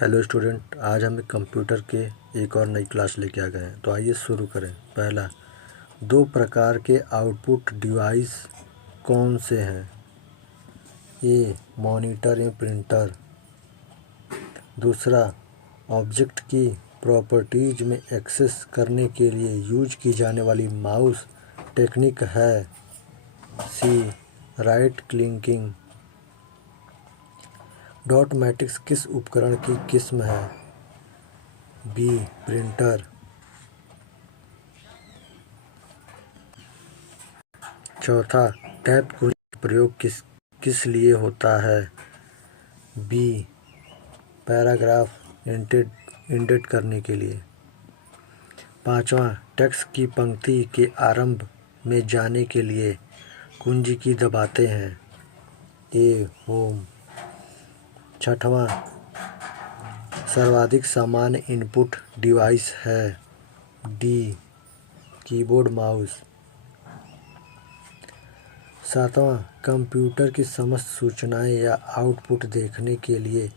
Hello student, आज हम computer के एक और नई क्लास लेके आ गए हैं। तो आइए शुरू करें। पहला, दो प्रकार के आउटपुट डिवाइस कौन से हैं? ए मॉनिटर या प्रिंटर। दूसरा, ऑब्जेक्ट की प्रॉपर्टीज में एक्सेस करने के लिए यूज की जाने वाली माउस टेक्निक है। सी राइट क्लिकिंग। डॉट मैट्रिक्स किस उपकरण की किस्म है? B printer. चौथा, टैब कुंजी का प्रयोग किस लिए होता है? बी पैराग्राफ इंडेंट करने के लिए। पांचवा, टेक्स्ट की पंक्ति के आरंभ में जाने के लिए कुंजी की दबाते हैं। ए होम। छठवां, सर्वाधिक सामान्य इनपुट डिवाइस है। D keyboard mouse. सातवां, कंप्यूटर की समस्त सूचनाएं या आउटपुट देखने के लिए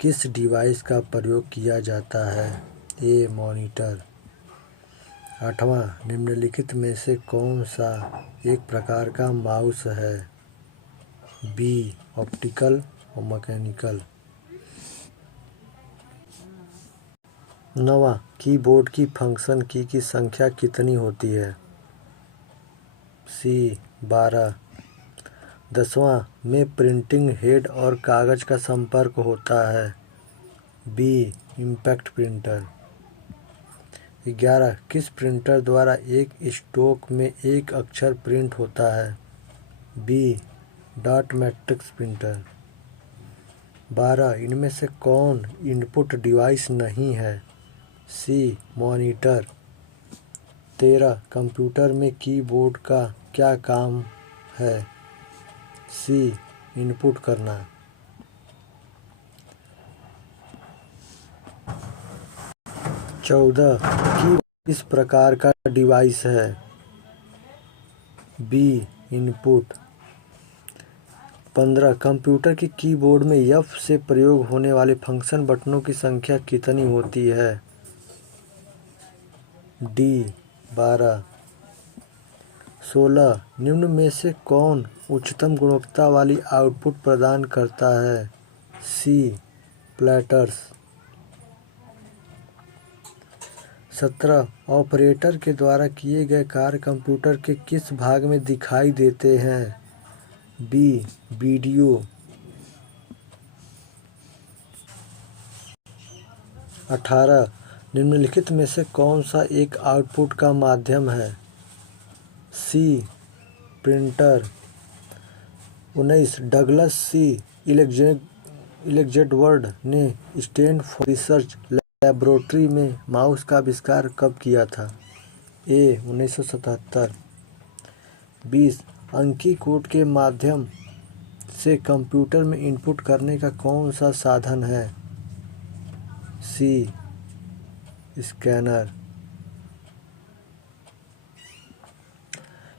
किस डिवाइस का प्रयोग किया जाता है? A monitor. आठवां, निम्नलिखित में से कौन सा एक प्रकार का माउस है? बी ऑप्टिकल और मैकेनिकल। नौवां, कीबोर्ड की फंक्शन की संख्या कितनी होती है? सी 12। 10वां, में प्रिंटिंग हेड और कागज का संपर्क होता है। B impact printer. 11, किस प्रिंटर द्वारा एक स्ट्रोक में एक अक्षर प्रिंट होता है? B dot matrix printer. 12, इनमें से कौन इनपुट डिवाइस नहीं है? C monitor. 13, कंप्यूटर में कीबोर्ड का क्या काम है? सी इनपुट करना। 14, कीबोर्ड किस प्रकार का डिवाइस है? B input. 15, कंप्यूटर के कीबोर्ड में एफ से प्रयोग होने वाले फंक्शन बटनों की संख्या कितनी होती है? डी 12। 16, निम्न में से कौन उच्चतम गुणवत्ता वाली आउटपुट प्रदान करता है? सी प्लैटर्स। 17, ऑपरेटर के द्वारा किए गए कार्य कंप्यूटर के किस भाग में दिखाई देते हैं? B video. 18, निम्नलिखित में से कौन सा एक आउटपुट का माध्यम है? सी प्रिंटर। 19, डगलस सी एलेक्जेंडवर्ड ने स्टैनफोर्ड रिसर्च लैबोरेटरी में माउस का आविष्कार कब किया था? ए 1977। 20, अंकीय कोड के माध्यम से कंप्यूटर में इनपुट करने का कौन सा साधन है? सी स्कैनर।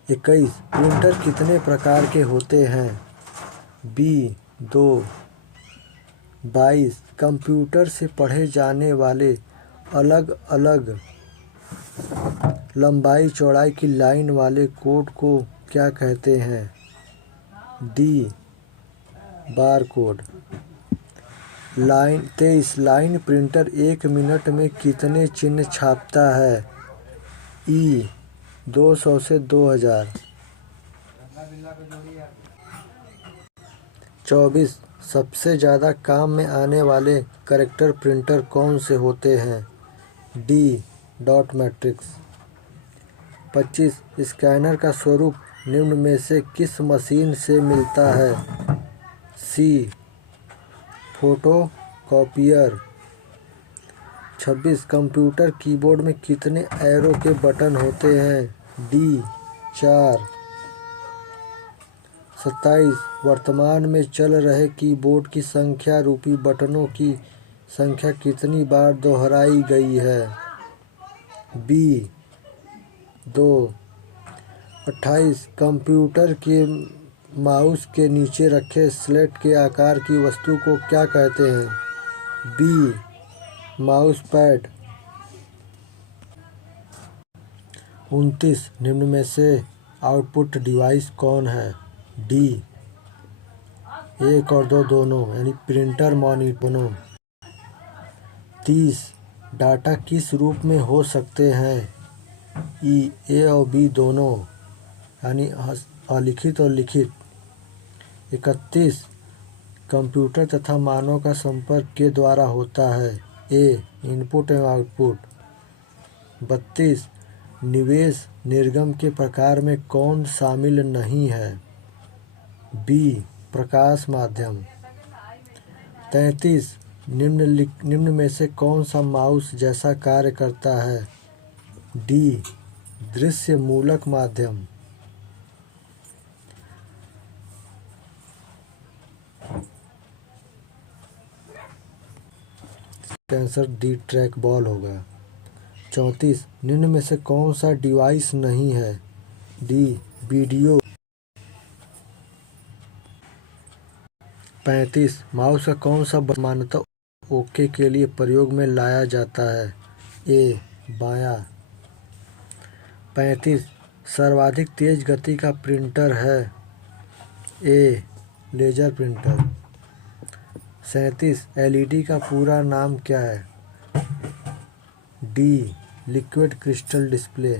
21, प्रिंटर कितने प्रकार के होते हैं? बी 2। 22, कंप्यूटर से पढ़े जाने वाले अलग अलग लंबाई चौड़ाई की लाइन वाले कोड को क्या कहते हैं? D bar code. 23, line printer 1 minute में कितने चिन्ह छापता है? ई 200 से 2000। 24, सबसे ज़्यादा काम में आने वाले कैरेक्टर प्रिंटर कौन से होते हैं? D dot matrix. 25, स्कैनर का स्वरूप निम्न में से किस मशीन से मिलता है? सी फोटोकॉपियर। 26, कंप्यूटर कीबोर्ड में कितने एरो के बटन होते हैं? डी 4। 27, वर्तमान में चल रहे कीबोर्ड की संख्या रूपी बटनों की संख्या कितनी बार दोहराई गई है? बी 2। 28, कंप्यूटर के माउस के नीचे रखे स्लेट के आकार की वस्तु को क्या कहते हैं? B mouse pad. 29 निम्न में से आउटपुट डिवाइस कौन है? डी 1 और 2 दोनों यानी प्रिंटर मॉनिटर दोनों। 30 डाटा किस रूप में हो सकते हैं? ई ए और बी दोनों यानी अलिखित और लिखित। 31 कंप्यूटर तथा मानव का संपर्क के द्वारा होता है? ए इनपुट एवं आउटपुट। 32 निवेश निर्गम के प्रकार में कौन शामिल नहीं है? बी प्रकाश माध्यम। 33 निम्न में से कौन सा माउस जैसा कार्य करता है? डी दृश्य मूलक माध्यम। आंसर डी ट्रैक बॉल होगा। 34 निम्न में से कौन सा डिवाइस नहीं है? D video. 35 माउस का कौन सा सामान्यतः ओके के लिए प्रयोग में लाया जाता है? ए बायां। 35 सर्वाधिक तेज गति का प्रिंटर है? ए लेजर प्रिंटर। 37 एलईडी का पूरा नाम क्या है? D liquid crystal display.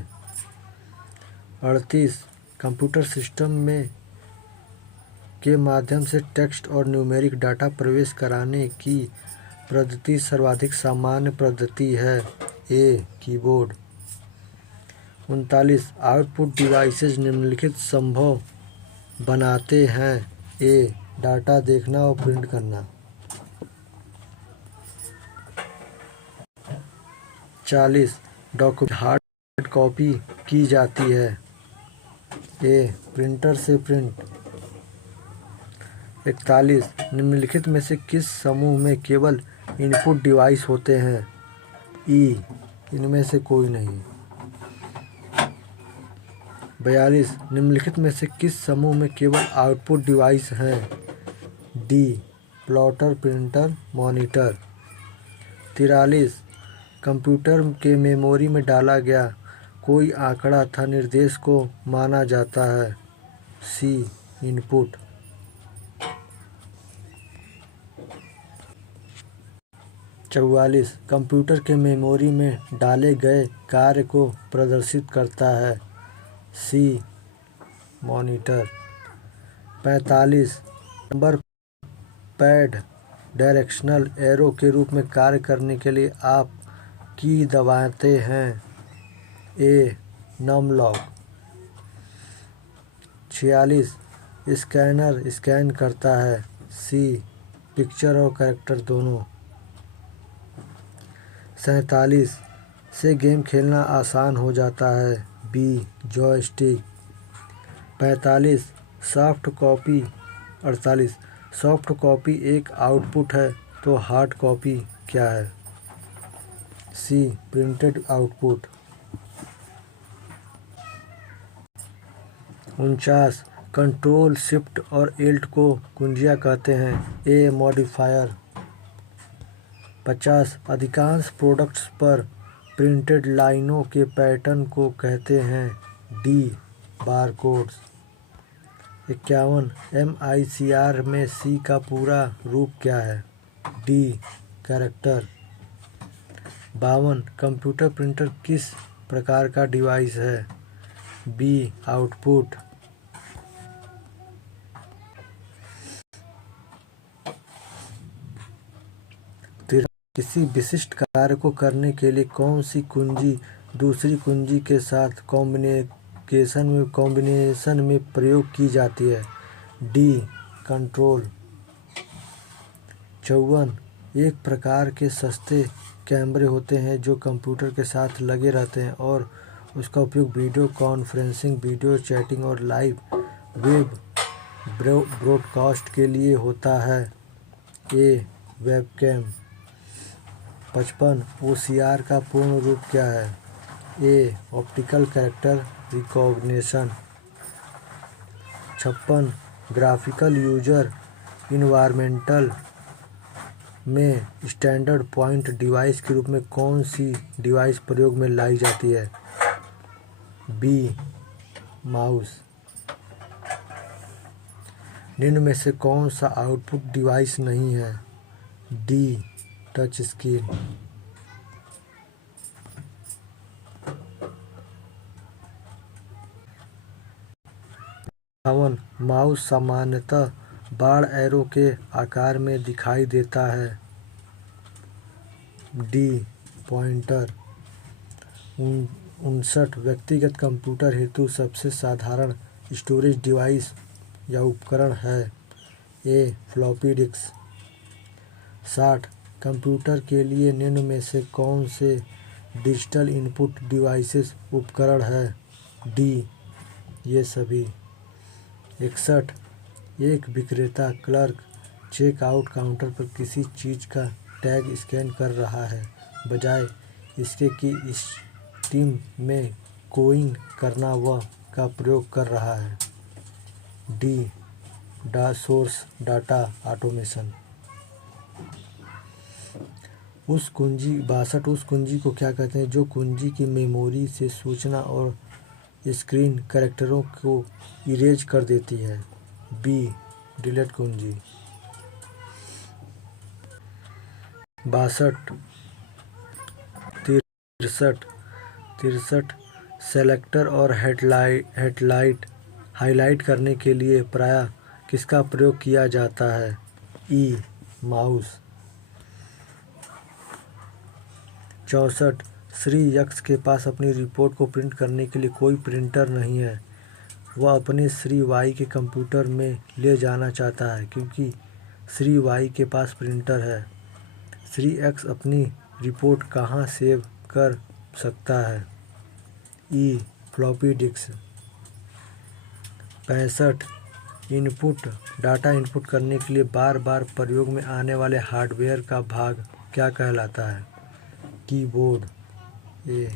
38 computer system में के माध्यम से टेक्स्ट और न्यूमेरिक डाटा प्रवेश कराने की पद्धति सर्वाधिक सामान्य पद्धति है? A keyboard. 39 आउटपुट डिवाइसेज निम्नलिखित संभव बनाते हैं? ए डाटा देखना और प्रिंट करना। 40 डॉक्यूमेंट हार्ड कॉपी की जाती है? ए प्रिंटर से प्रिंट। 41 निम्नलिखित में से किस समूह में केवल इनपुट डिवाइस होते हैं? ई इनमें से कोई नहीं। 42 निम्नलिखित में से किस समूह में केवल आउटपुट डिवाइस हैं? D plotter printer monitor. 43 computer के मेमोरी में डाला गया कोई आंकड़ा था निर्देश को माना जाता है? C input. 44 कंप्यूटर के मेमोरी में डाले गए कार्य को प्रदर्शित करता है? C monitor. 45 number pad directional arrow के रूप में कार्य करने के लिए आप की दबाते हैं? ए नमलॉक। 46 स्कैनर स्कैन करता है? सी पिक्चर और कैरेक्टर दोनों। 47 से गेम खेलना आसान हो जाता है? B joystick. 45 soft copy 48 soft copy एक आउटपुट है तो हार्ड कॉपी क्या है? C printed output. 49 control shift और एल्ट को कुंजियाँ कहते हैं? ए मॉडिफायर। 50 अधिकांश प्रोडक्ट्स पर प्रिंटेड लाइनों के पैटर्न को कहते हैं? D barcodes. 51 MICR में सी का पूरा रूप क्या है? D character. 52 कंप्यूटर प्रिंटर किस प्रकार का डिवाइस है? B output. किसी विशिष्ट कार्य को करने के लिए कौन सी कुंजी दूसरी कुंजी के साथ कॉम्बिनेशन में प्रयोग की जाती है? D control. 54 एक प्रकार के सस्ते कैमरे होते हैं जो कंप्यूटर के साथ लगे रहते हैं और उसका उपयोग वीडियो कॉन्फ्रेंसिंग, वीडियो चैटिंग और लाइव वेब ब्रॉडकास्ट के लिए होता है? ए वेबकैम। 55 OCR का पूर्ण रूप क्या है? A optical character recognition. 56 graphical user environmental में स्टैंडर्ड पॉइंट डिवाइस के रूप में कौन सी डिवाइस प्रयोग में लाई जाती है? B, mouse. निम्न में से कौन सा आउटपुट डिवाइस नहीं है? D, touch screen. 58 माउस सामान्यतः बाण एरो के आकार में दिखाई देता है। D, pointer. 59 व्यक्तिगत कंप्यूटर हेतु सबसे साधारण स्टोरेज डिवाइस या उपकरण है? ए, फ्लॉपी डिस्क। 60 कंप्यूटर के लिए निम्न में से कौन से डिजिटल इनपुट डिवाइसेस उपकरण है? डी, ये सभी। 61 एक विक्रेता क्लर्क चेक आउट काउंटर पर किसी चीज़ का टैग स्कैन कर रहा है बजाय इसके कि स्टीम में कोइंग करना वह का प्रयोग कर रहा है। D, source data automation. 62 उस कुंजी को क्या कहते हैं जो कुंजी की मेमोरी से सूचना और स्क्रीन कैरेक्टरों को इरेज कर देती है? बी, डिलीट कुंजी। 63 सेलेक्टर और हाईलाइट करने के लिए प्रायः किसका प्रयोग किया जाता है? ई, माउस। 64 श्री यक्स के पास अपनी रिपोर्ट को प्रिंट करने के लिए कोई प्रिंटर नहीं है। वह अपने श्री वाई के कंप्यूटर में ले जाना चाहता है क्योंकि श्री वाई के पास प्रिंटर है। श्री एक्स अपनी रिपोर्ट कहाँ सेव कर सकता है? ई, फ्लॉपी डिस्क। 65 डाटा इनपुट करने के लिए बार बार प्रयोग में आने वाले हार्डवेयर का भाग क्या कहलाता है? कीबोर्ड। ए।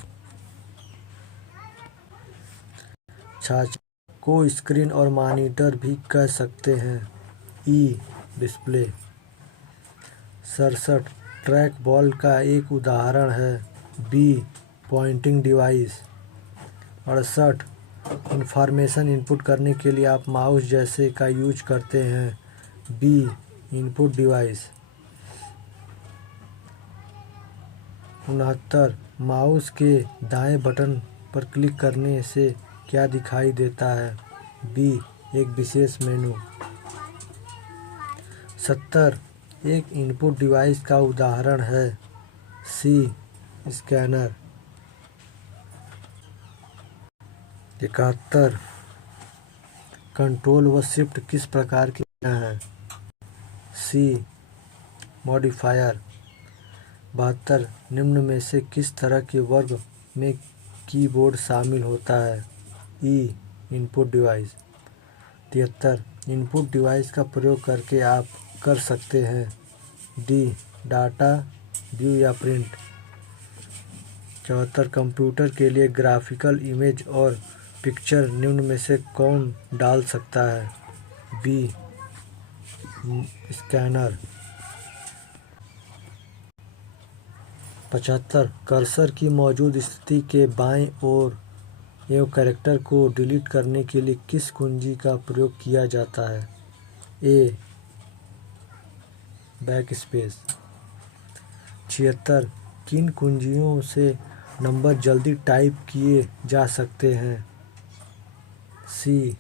66 को स्क्रीन और मॉनिटर भी कह सकते हैं? ई, डिस्प्ले। 67 ट्रैक बॉल का एक उदाहरण है? B, pointing device. 68 information input करने के लिए आप माउस जैसे का यूज करते हैं? B, input device. 69 माउस के दाएं बटन पर क्लिक करने से क्या दिखाई देता है? बी, एक विशेष मेनू। 70 एक इनपुट डिवाइस का उदाहरण है? सी, स्कैनर। 71 कंट्रोल व शिफ्ट किस प्रकार की हैं? सी, मॉडिफायर। 72 निम्न में से किस तरह के वर्ग में कीबोर्ड शामिल होता है? ई, इनपुट डिवाइस। 73 इनपुट डिवाइस का प्रयोग करके आप कर सकते हैं? डी, डाटा व्यू या प्रिंट। 74 कंप्यूटर के लिए ग्राफिकल इमेज और पिक्चर निम्न में से कौन डाल सकता है? B, scanner. 75 कर्सर की मौजूद स्थिति के बाईं ओर एवं कैरेक्टर को डिलीट करने के लिए किस कुंजी का प्रयोग किया जाता है? ए, बैकस्पेस। 76 किन कुंजियों से नंबर जल्दी टाइप किए जा सकते हैं? सी,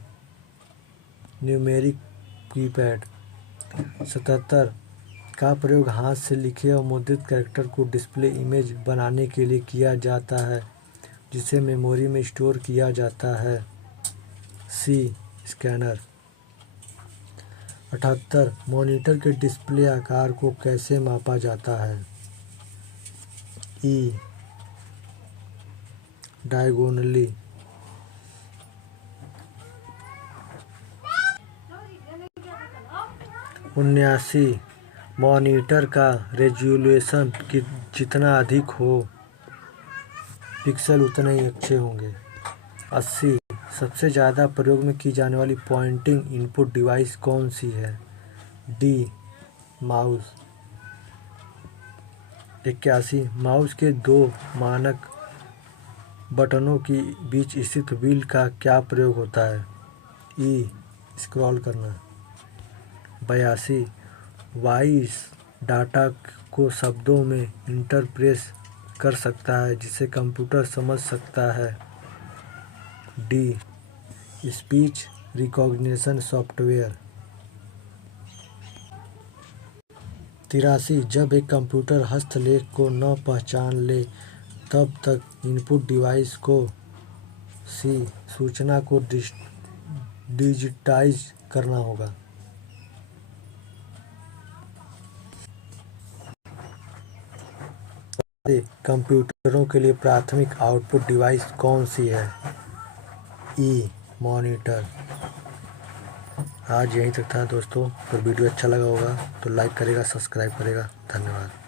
न्यूमेरिक कीपैड। 77 का प्रयोग हाथ से लिखे और मुद्रित कैरेक्टर को डिस्प्ले इमेज बनाने के लिए किया जाता है जिसे मेमोरी में स्टोर किया जाता है? सी, स्कैनर। 78 मॉनिटर के डिस्प्ले आकार को कैसे मापा जाता है? ई, डायगोनली। 79 मॉनिटर का रेजोल्यूशन जितना अधिक हो पिक्सल उतने ही अच्छे होंगे। 80 सबसे ज़्यादा प्रयोग में की जाने वाली पॉइंटिंग इनपुट डिवाइस कौन सी है? D, mouse. 81 माउस के दो मानक बटनों के बीच स्थित व्हील का क्या प्रयोग होता है? ई स्क्रॉल करना। 82 वॉइस डाटा को शब्दों में इंटरप्रेस कर सकता है जिसे कंप्यूटर समझ सकता है। D speech recognition software. 83 जब एक कंप्यूटर हस्तलेख को न पहचान ले तब तक इनपुट डिवाइस को सी सूचना को डिजिटाइज करना होगा। कंप्यूटरों के लिए प्राथमिक आउटपुट डिवाइस कौन सी है? ई मॉनिटर। आज यहीं तक था दोस्तों। अगर वीडियो अच्छा लगा होगा तो लाइक करेगा, सब्सक्राइब करेगा। धन्यवाद।